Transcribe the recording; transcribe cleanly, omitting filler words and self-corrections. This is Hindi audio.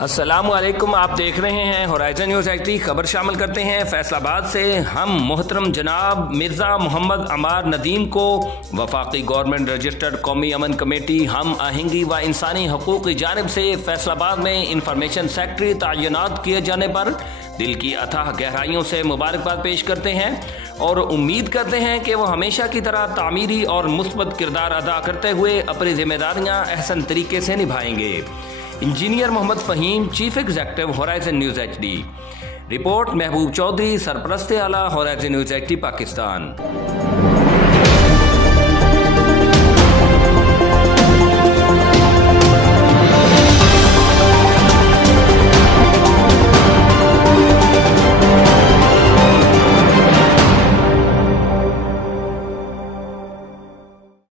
अस्सलामुअलैकुम, आप देख रहे हैं होराइजन न्यूज़ एचडी। खबर शामिल करते हैं फैसलाबाद से। हम मोहतरम जनाब मिर्ज़ा मोहम्मद अमार नदीम को वफाकी गवर्नमेंट रजिस्टर्ड कौमी अमन कमेटी हम आहंगी व इंसानी हकूक़ की जानिब से फैसलाबाद में इंफॉर्मेशन सेक्रेटरी तैनात किए जाने पर दिल की अथाह गहराइयों से मुबारकबाद पेश करते हैं और उम्मीद करते हैं कि वो हमेशा की तरह तामीरी और मुस्बत किरदार अदा करते हुए अपनी जिम्मेदारियां अहसन तरीके से निभाएंगे। Engineer Mohammad Faheem, chief executive, Horizon News HD. Report Mehboob Chaudhry, सरपरस्त आला, होराइजन न्यूज़ एचडी, पाकिस्तान।